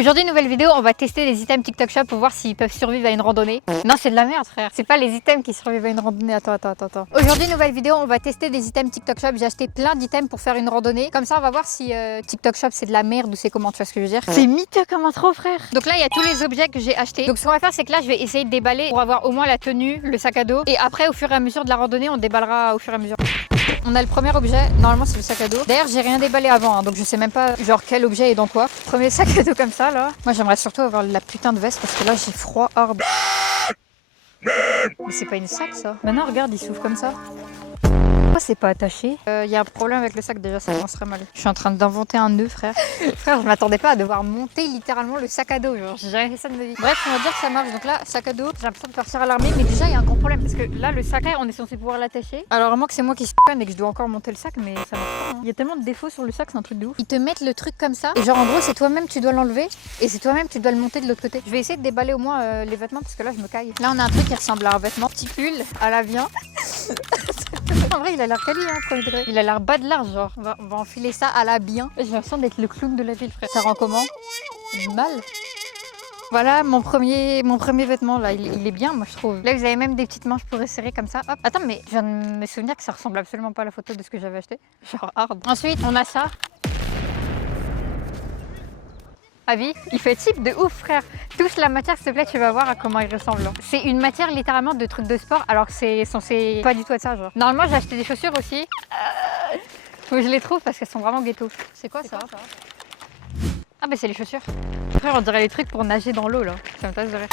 Aujourd'hui, nouvelle vidéo, on va tester les items TikTok Shop pour voir s'ils peuvent survivre à une randonnée. Non, c'est de la merde, frère. C'est pas les items qui survivent à une randonnée. Attends. Aujourd'hui, nouvelle vidéo, on va tester des items TikTok Shop. J'ai acheté plein d'items pour faire une randonnée. Comme ça, on va voir si TikTok Shop c'est de la merde ou c'est comment, tu vois ce que je veux dire. C'est miteux comme intro, frère. Donc là, il y a tous les objets que j'ai achetés. Donc ce qu'on va faire, c'est que là, je vais essayer de déballer pour avoir au moins la tenue, le sac à dos. Et après, au fur et à mesure de la randonnée, on déballera au fur et à mesure. On a le premier objet, normalement c'est le sac à dos. D'ailleurs j'ai rien déballé avant, hein, donc je sais même pas genre quel objet est dans quoi. Premier sac à dos comme ça là. Moi j'aimerais surtout avoir la putain de veste parce que là j'ai froid hard. Mais c'est pas une sac ça. Maintenant regarde il s'ouvre comme ça. Pourquoi c'est pas attaché? Y a un problème avec le sac déjà, ça commencerait mal. Je suis en train d'inventer un nœud frère. Frère je m'attendais pas à devoir monter littéralement le sac à dos, genre j'ai jamais fait ça de ma vie. Bref on va dire que ça marche, donc là sac à dos, j'ai l'impression de partir à l'armée, mais déjà il y a un gros problème parce que là le sac on est censé pouvoir l'attacher. Alors à moins que c'est moi qui et que je dois encore monter le sac, mais ça marche pas. Il y a tellement de défauts sur le sac, c'est un truc de ouf. Ils te mettent le truc comme ça, et genre en gros c'est toi-même tu dois l'enlever, et c'est toi-même tu dois le monter de l'autre côté. Je vais essayer de déballer au moins les vêtements parce que là je me caille. Là on a un truc qui ressemble à un vêtement, petit pull à la viande. En vrai il a l'air quali hein, premier degré. Il a l'air bas de large genre. On va enfiler ça à la bien. J'ai l'impression d'être le clown de la ville frère. Ça rend comment? Mal. Voilà mon premier vêtement là, il est bien moi je trouve. Là vous avez même des petites manches pour resserrer comme ça. Hop. Attends mais je viens de me souvenir que ça ressemble absolument pas à la photo de ce que j'avais acheté. Genre hard. Ensuite on a ça. Avis, il fait type de ouf frère. Touche la matière s'il te plaît, tu vas voir à comment il ressemble. C'est une matière littéralement de trucs de sport alors que c'est censé pas du tout être ça genre. Normalement j'ai acheté des chaussures aussi. Faut que je les trouve parce qu'elles sont vraiment ghetto. C'est quoi ça? Ah bah c'est les chaussures. Frère on dirait les trucs pour nager dans l'eau là. Ça me passe de rire.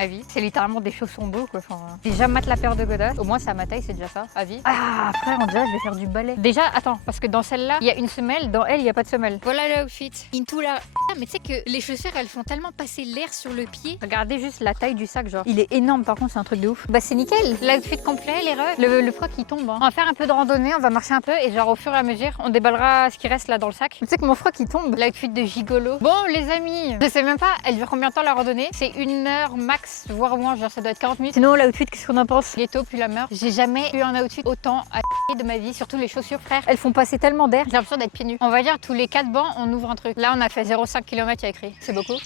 Avis, c'est littéralement des chaussons d'eau quoi. Enfin, déjà mate la paire de godasses. Au moins c'est à ma taille, c'est déjà ça. Avis. Ah frère on dirait que je vais faire du balai. Déjà attends, parce que dans celle-là, il y a une semelle, dans elle il n'y a pas de semelle. Voilà l'outfit. Into la... Ah, mais tu sais que les chaussures elles font tellement passer l'air sur le pied. Regardez juste la taille du sac genre. Il est énorme par contre, c'est un truc de ouf. Bah c'est nickel. L'outfit complet, les refs. Le froc il tombe. Hein. On va faire un peu de randonnée, on va marcher un peu et genre au fur et à mesure on déballera ce qui reste là dans le sac. Tu sais que mon froc il tombe. L'outfit de gigolo. Bon les amis, je sais même pas, elle dure combien de temps la randonnée? C'est 1 heure max. Voire moins, genre ça doit être 40 minutes. Sinon l'outfit, qu'est-ce qu'on en pense? Ghetto puis la meurt. J'ai jamais eu un outfit autant à de ma vie, surtout les chaussures frère. Elles font passer tellement d'air, j'ai l'impression d'être pieds nus. On va dire tous les 4 bancs, on ouvre un truc. Là on a fait 0,5 km, il y a écrit. C'est beaucoup.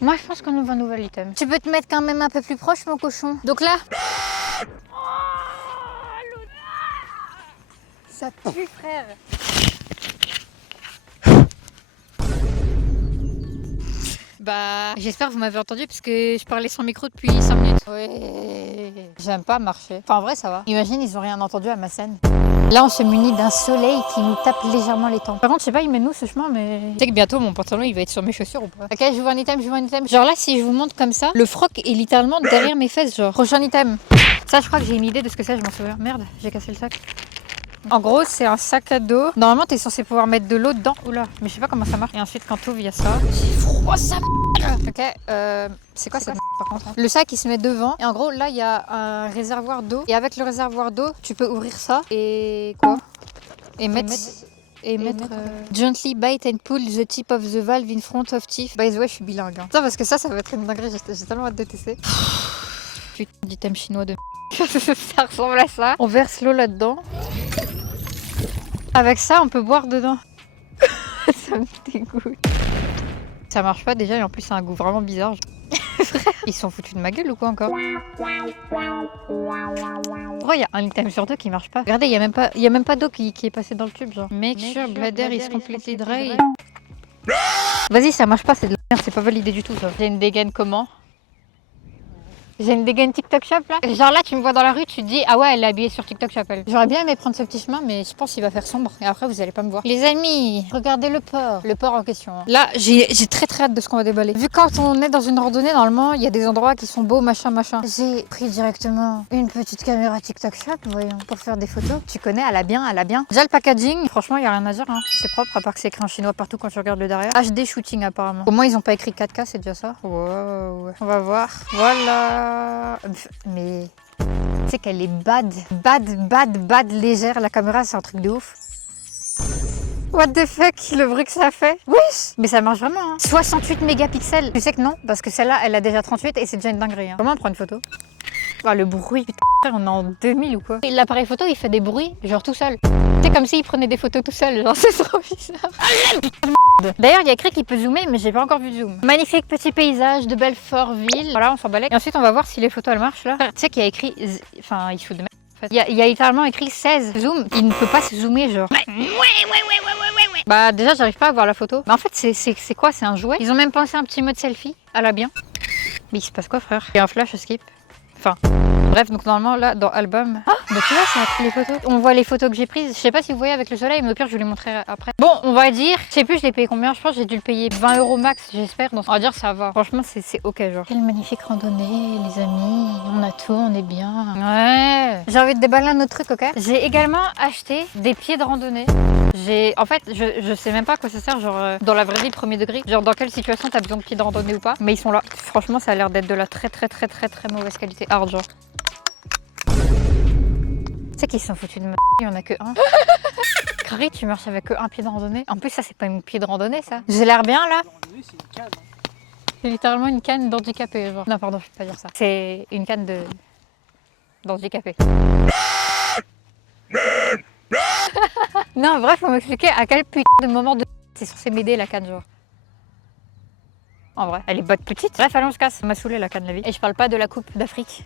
Moi je pense qu'on ouvre un nouvel item. Tu peux te mettre quand même un peu plus proche mon cochon. Donc là... Ça pue frère. Bah, j'espère que vous m'avez entendu parce que je parlais sans micro depuis 5 minutes. Ouais, j'aime pas marcher. Enfin, en vrai, ça va. Imagine, ils ont rien entendu à ma scène. Là, on se munit d'un soleil qui nous tape légèrement les tempes. Par contre, je sais pas, il mène où ce chemin, mais... Tu sais que bientôt, mon pantalon, il va être sur mes chaussures ou pas? Ok, je vous vois un item, Genre là, si je vous montre comme ça, le froc est littéralement derrière mes fesses, genre. Prochain item. Ça, je crois que j'ai une idée de ce que c'est, je m'en souviens. Merde, j'ai cassé le sac. En gros, c'est un sac à dos. Normalement, t'es censé pouvoir mettre de l'eau dedans. Oula, mais je sais pas comment ça marche. Et ensuite, quand t'ouvres, il y a ça. J'ai froid, ça. Ok, c'est quoi ça par contre? Le sac, il se met devant. Et en gros, là, il y a un réservoir d'eau. Et avec le réservoir d'eau, tu peux ouvrir ça. Et quoi? Et mettre... Gently bite and pull the tip of the valve in front of teeth. By the way, je suis bilingue. Hein. Ça, parce que ça va être une dinguerie. J'ai tellement hâte de tester. Putain d'item chinois de ça ressemble à ça. On verse l'eau là-dedans. Avec ça, on peut boire dedans. Ça me dégoûte. Ça marche pas déjà et en plus, c'est un goût vraiment bizarre. Frère, ils sont foutus de ma gueule ou quoi encore? Pourquoi il y a un item sur deux qui marche pas? Regardez, il y a même pas d'eau qui est passée dans le tube genre. Make sure bladder is completely dry. Vas-y, ça marche pas, c'est de la merde, c'est pas validé du tout ça. J'ai une dégaine comment? J'ai une dégaine TikTok Shop là. Genre là tu me vois dans la rue, tu te dis ah ouais elle est habillée sur TikTok Shop elle. J'aurais bien aimé prendre ce petit chemin mais je pense qu'il va faire sombre et après vous allez pas me voir. Les amis, regardez le port en question. Là j'ai très hâte de ce qu'on va déballer. Vu quand on est dans une randonnée normalement il y a des endroits qui sont beaux machin. J'ai pris directement une petite caméra TikTok Shop voyons pour faire des photos. Tu connais, elle a bien. Déjà le packaging, franchement il y a rien à dire hein. C'est propre à part que c'est écrit en chinois partout quand tu regardes le derrière. HD shooting apparemment. Au moins ils ont pas écrit 4K, c'est déjà ça. Wow. On va voir. Voilà. Mais tu sais qu'elle est bad légère la caméra, c'est un truc de ouf. What the fuck, le bruit que ça fait. Wesh. Mais ça marche vraiment hein. 68 mégapixels. Tu sais que non, parce que celle-là elle a déjà 38 et c'est déjà une dinguerie hein. Comment on prend une photo? Ah, le bruit, putain, on est en 2000 ou quoi? Et l'appareil photo, il fait des bruits, genre tout seul. C'est comme s'il prenait des photos tout seul, genre c'est trop bizarre. D'ailleurs, il y a écrit qu'il peut zoomer, mais j'ai pas encore vu de zoom. Magnifique petit paysage de Belfortville. Voilà, on s'en balèque. Et ensuite, on va voir si les photos elles marchent là. Tu sais qu'il y a écrit. Enfin, il se fout de merde. En fait. Il y a littéralement écrit 16 zoom. Il ne peut pas se zoomer, genre. Ouais. Bah, déjà, j'arrive pas à voir la photo. Mais en fait, c'est quoi? C'est un jouet. Ils ont même pensé un petit mode selfie à la bien. Mais il se passe quoi, frère? Il y a un flash skip. Enfin. Bref, donc normalement là dans album, bah tu vois ça a pris les photos. On voit les photos que j'ai prises. Je sais pas si vous voyez avec le soleil, mais au pire je vous les montrerai après. Bon, on va dire, je sais plus je l'ai payé combien. Je pense que j'ai dû le payer 20 € max, j'espère. Donc on va dire ça va. Franchement c'est ok genre. Quelle magnifique randonnée les amis. On a tout, on est bien. Ouais. J'ai envie de déballer un autre truc, ok. J'ai également acheté des pieds de randonnée. En fait, je sais même pas à quoi ça sert, genre dans la vraie vie premier degré, genre dans quelle situation t'as besoin de pieds de randonnée ou pas, mais ils sont là. Franchement, ça a l'air d'être de la très mauvaise qualité, hard genre. Tu sais qu'ils se sont foutus de ma il y en a que un. Carré, tu marches avec que un pied de randonnée. En plus, ça c'est pas une pied de randonnée ça. J'ai l'air bien là. C'est littéralement une canne d'handicapé genre. Non pardon, je peux pas dire ça. C'est une canne d'handicapé. Non, bref, faut m'expliquer à quel putain de moment de c'est censé m'aider la canne, genre. En vrai, elle est bonne petite. Bref, allons, on se casse. Ça m'a saoulé la canne, la vie. Et je parle pas de la coupe d'Afrique.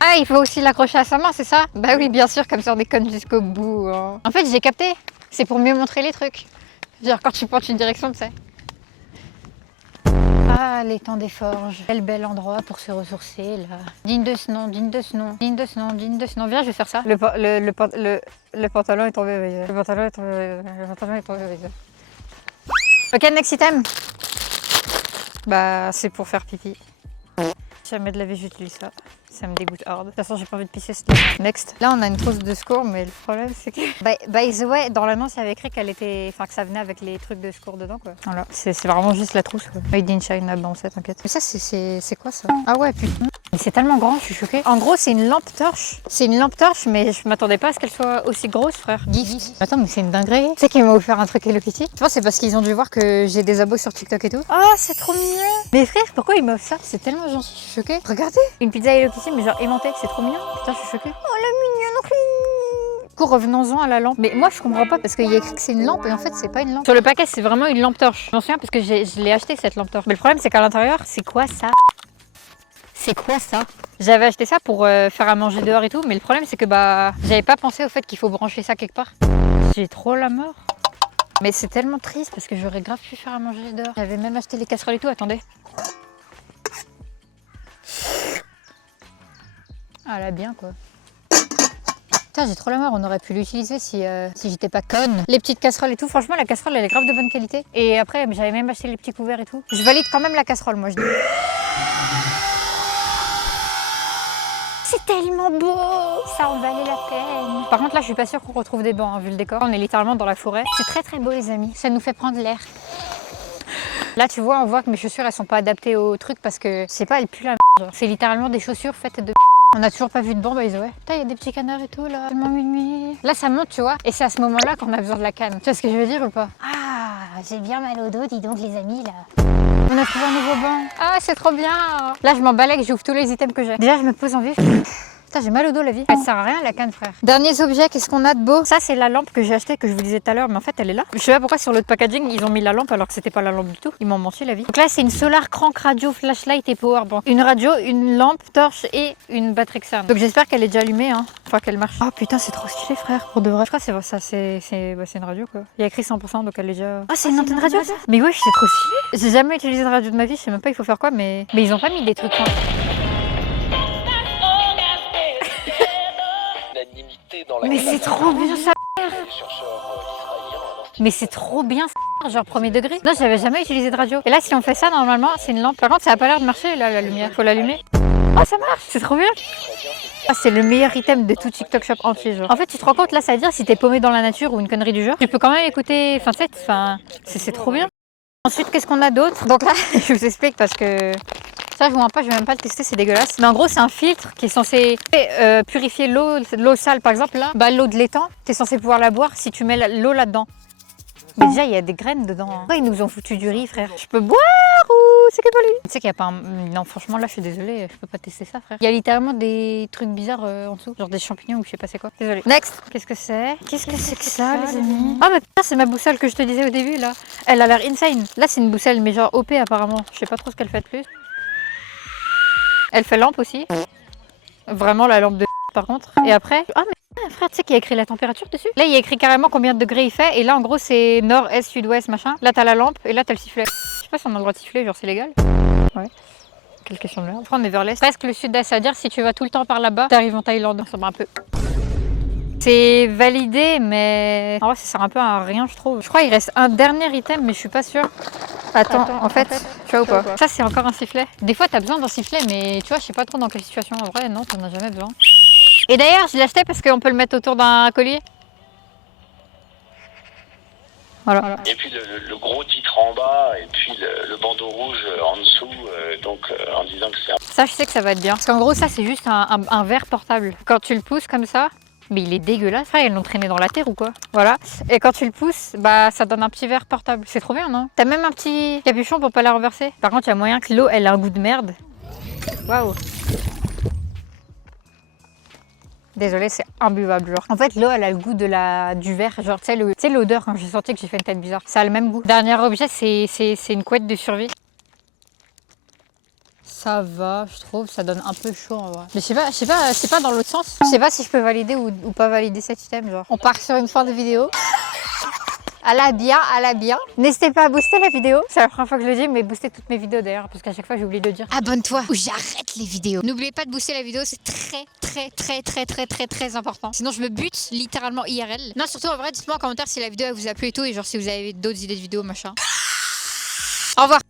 Ah, il faut aussi l'accrocher à sa main, c'est ça? Bah oui, bien sûr, comme ça on déconne jusqu'au bout. Hein. En fait, j'ai capté. C'est pour mieux montrer les trucs. Genre quand tu portes une direction, tu sais. Ah, l'étang des forges. Quel bel endroit pour se ressourcer, là. Digne de ce nom, digne de ce nom, digne de ce nom, digne de ce nom. Viens, je vais faire ça. Le pantalon est tombé, oui. Le pantalon est tombé, le pantalon est tombé, oui. Ok, next item. Bah, c'est pour faire pipi. Jamais de la vie, j'utilise ça. Ça me dégoûte hard. De toute façon, j'ai pas envie de pisser. Next. Là, on a une trousse de secours, mais le problème, c'est que. By the way, dans l'annonce, il y avait écrit qu'elle était. Enfin, que ça venait avec les trucs de secours dedans, quoi. Voilà. C'est vraiment juste la trousse, quoi. Made in China, bon, ça, t'inquiète. Mais ça, c'est quoi ça? Ah ouais, putain. Mais c'est tellement grand, je suis choquée. En gros, c'est une lampe torche. C'est une lampe torche, mais je m'attendais pas à ce qu'elle soit aussi grosse, frère. Gift. Attends, mais c'est une dinguerie. Tu sais qu'ils m'ont offert un truc Hello Kitty? Tu vois, c'est parce qu'ils ont dû voir que j'ai des abos sur TikTok et tout. Ah, c'est trop mignon. Mais frère, pourquoi ils m'offrent ça? C'est tellement gentil, je suis choquée. Regardez. Une pizza Hello Kitty, mais genre aimantée, c'est trop mignon. Putain, je suis choquée. Oh, la mignonnerie. Du coup, revenons-en à la lampe. Mais moi, je comprends pas parce qu'il y a écrit que c'est une lampe et en fait, c'est pas une lampe. Sur le paquet, c'est vraiment une lampe torche. Je m'en souviens parce que je l'ai acheté cette lampe torche. Mais le problème, c'est qu'à l'intérieur, c'est quoi ça? C'est quoi ça? J'avais acheté ça pour faire à manger dehors et tout, mais le problème, c'est que bah, j'avais pas pensé au fait qu'il faut brancher ça quelque part. J'ai trop la mort. Mais c'est tellement triste parce que j'aurais grave pu faire à manger dehors. J'avais même acheté les casseroles et tout, attendez. Ah, elle a bien quoi. Putain, j'ai trop la mort, on aurait pu l'utiliser si j'étais pas conne. Les petites casseroles et tout, franchement la casserole elle est grave de bonne qualité. Et après j'avais même acheté les petits couverts et tout. Je valide quand même la casserole moi je dis. C'est tellement beau, ça en valait la peine. Par contre là je suis pas sûre qu'on retrouve des bancs hein, vu le décor. On est littéralement dans la forêt. C'est très beau les amis, ça nous fait prendre l'air. Là tu vois, on voit que mes chaussures elles sont pas adaptées au truc parce que c'est pas, elles puent la merde. C'est littéralement des chaussures faites de. On a toujours pas vu de banc, by the way. Putain, il y a des petits canards et tout là. Tellement mimi. Là, ça monte, tu vois. Et c'est à ce moment-là qu'on a besoin de la canne. Tu vois ce que je veux dire ou pas? Ah, j'ai bien mal au dos, dis donc, les amis là. On a trouvé un nouveau banc. Ah, c'est trop bien. Là, je m'emballe et j'ouvre tous les items que j'ai. Déjà, je me pose en vif. Putain, j'ai mal au dos la vie. Elle sert à rien la canne, frère. Derniers objets, qu'est-ce qu'on a de beau? Ça, c'est la lampe que j'ai achetée, que je vous disais tout à l'heure, mais en fait, elle est là. Je sais pas pourquoi sur l'autre packaging, ils ont mis la lampe alors que c'était pas la lampe du tout. Ils m'ont menti la vie. Donc là, c'est une Solar Crank Radio, flashlight et powerbank. Une radio, une lampe, torche et une batterie externe. Donc j'espère qu'elle est déjà allumée, hein. Enfin, qu'elle marche. Oh putain, c'est trop stylé, frère. Pour de vrai. Je crois que c'est une radio, quoi. Il y a écrit 100%, donc elle est déjà. Ah, c'est une antenne radio, ça? Mais ouais, c'est trop stylé. J'ai jamais utilisé de radio de ma vie, je sais même pas il faut faire quoi, mais ils ont pas mis des trucs. Mais c'est trop bien ça. Mais c'est trop bien ça, genre premier degré. Non, j'avais jamais utilisé de radio. Et là, si on fait ça, normalement, c'est une lampe. Par contre, ça a pas l'air de marcher, là, la lumière. Faut l'allumer. Oh, ça marche, c'est trop bien. Ah, c'est le meilleur item de tout TikTok Shop entier, genre. En fait, tu te rends compte, là, ça veut dire si t'es paumé dans la nature ou une connerie du genre, tu peux quand même écouter. Enfin, tu sais, c'est trop bien. Ensuite, qu'est-ce qu'on a d'autre? Donc là, je vous explique parce que. Ça, je vous mens pas, je vais même pas le tester, c'est dégueulasse. Mais en gros, c'est un filtre qui est censé purifier l'eau sale, par exemple. Là, bah, l'eau de l'étang, tu es censé pouvoir la boire si tu mets l'eau là-dedans. Mais déjà, il y a des graines dedans. Hein. Ils nous ont foutu du riz, frère. Je peux boire ou c'est que pas lui. Tu sais qu'il y a pas un... Non, franchement, là, je suis désolée, je peux pas tester ça, frère. Il y a littéralement des trucs bizarres en dessous, genre des champignons ou je sais pas c'est quoi. Désolée. Next. Qu'est-ce que c'est? Qu'est-ce que c'est que ça, les amis? Ah, mais putain, c'est ma boussole que je te disais au début, là. Elle a l'air insane. Là, c'est une boussole, mais genre OP apparemment. Je sais pas trop ce qu'elle fait de plus. Elle fait lampe aussi. Vraiment la lampe de par contre. Et après... Ah, mais frère, tu sais qu'il y a écrit la température dessus? Là, il y a écrit carrément combien de degrés il fait. Et là, en gros, c'est nord, est, sud, ouest, machin. Là, t'as la lampe et là, t'as le sifflet. Je sais pas si on a le droit de siffler, genre c'est légal. Ouais. Quelle question de merde. Après, on est vers l'est. Presque le sud-est, c'est-à-dire si tu vas tout le temps par là-bas, t'arrives en Thaïlande. Ça va un peu. C'est validé, mais en vrai, ça sert un peu à rien, je trouve. Je crois qu'il reste un dernier item, mais je suis pas sûre. Attends, en fait, tu vois ou pas? Ça, c'est encore un sifflet. Des fois, t'as besoin d'un sifflet, mais tu vois, je sais pas trop dans quelle situation. En vrai, non, t'en as jamais besoin. Et d'ailleurs, je l'ai acheté parce qu'on peut le mettre autour d'un collier. Voilà. Et puis le gros titre en bas, et puis le bandeau rouge en dessous, en disant que c'est un... Ça, je sais que ça va être bien. Parce qu'en gros, ça, c'est juste un verre portable. Quand tu le pousses comme ça, mais il est dégueulasse. Frère, ils l'ont traîné dans la terre ou quoi? Voilà. Et quand tu le pousses, bah ça donne un petit verre portable. C'est trop bien, non? T'as même un petit capuchon pour pas la renverser. Par contre, il y a moyen que l'eau, elle a un goût de merde. Waouh. Désolée, c'est imbuvable. Genre. En fait, l'eau, elle a le goût du verre. Genre, tu sais, l'odeur quand j'ai senti que j'ai fait une tête bizarre. Ça a le même goût. Dernier objet, c'est une couette de survie. Ça va, je trouve, ça donne un peu chaud en vrai. Mais je sais pas, c'est pas dans l'autre sens. Je sais pas si je peux valider ou pas valider cet item, genre. On part sur une fin de vidéo. À la bien. N'hésitez pas à booster la vidéo. C'est la première fois que je le dis, mais booster toutes mes vidéos d'ailleurs, parce qu'à chaque fois j'oublie de le dire. Abonne-toi ou j'arrête les vidéos. N'oubliez pas de booster la vidéo, c'est très important. Sinon je me bute littéralement IRL. Non, surtout en vrai, dites-moi en commentaire si la vidéo elle vous a plu et tout, et genre si vous avez d'autres idées de vidéos, machin. Au revoir.